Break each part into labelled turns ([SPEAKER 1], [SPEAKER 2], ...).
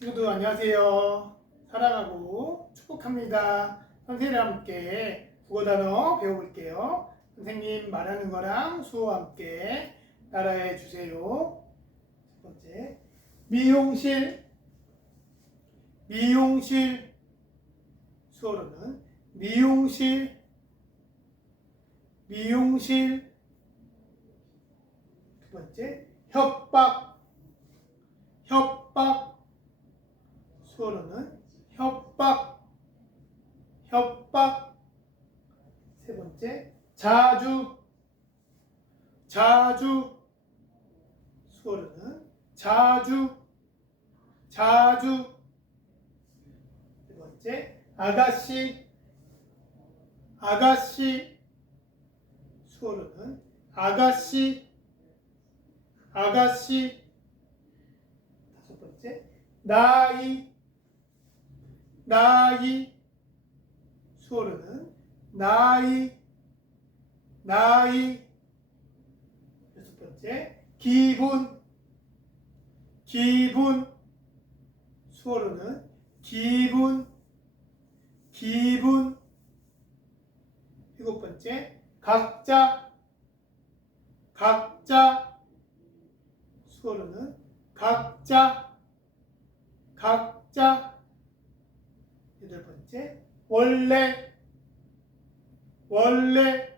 [SPEAKER 1] 친구들 안녕하세요. 사랑하고 축복합니다. 선생님과 함께 국어 단어 배워볼게요. 선생님 말하는 거랑 수호와 함께 따라해 주세요. 첫 번째, 미용실, 미용실, 수어로는 미용실, 미용실. 두 번째, 협박. 수어로는 협박, 협박. 세 번째, 자주, 자주. 수어로는 자주, 자주. 세 번째, 아가씨, 아가씨. 수어로는 아가씨, 아가씨. 다섯 번째, 나이, 나이. 수어로는 나이, 나이. 여섯 번째, 기분, 기분. 수어로는 기분, 기분. 일곱 번째, 각자, 각자. 수어로는 각자, 각자. 여덟 번째, 원래, 원래.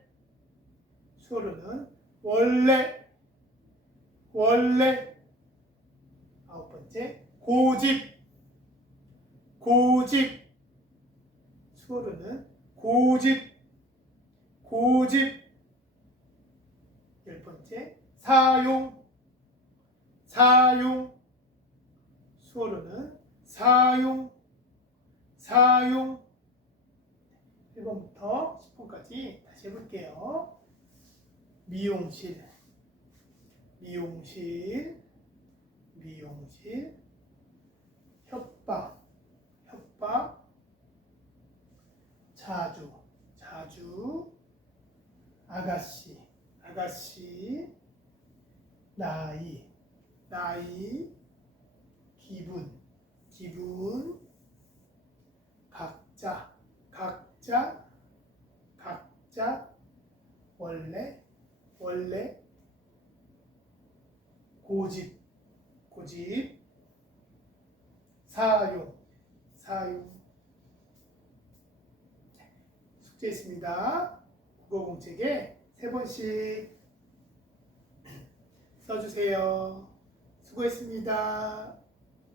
[SPEAKER 1] 수어로는 원래, 원래. 아홉 번째, 고집, 고집. 수어로는 고집, 고집. 열 번째, 사용, 사용. 수어로는 사용, 사용. 1번부터 10번까지 다시 해볼게요. 미용실, 미용실, 미용실. 협박, 협박. 자주, 자주. 아가씨, 아가씨. 나이, 나이. 기분, 기분. 각자, 각자. 각자. 원래, 원래. 고집, 고집. 사용, 사용. 숙제했습니다. 국어 공책에 세 번씩 써주세요. 수고했습니다.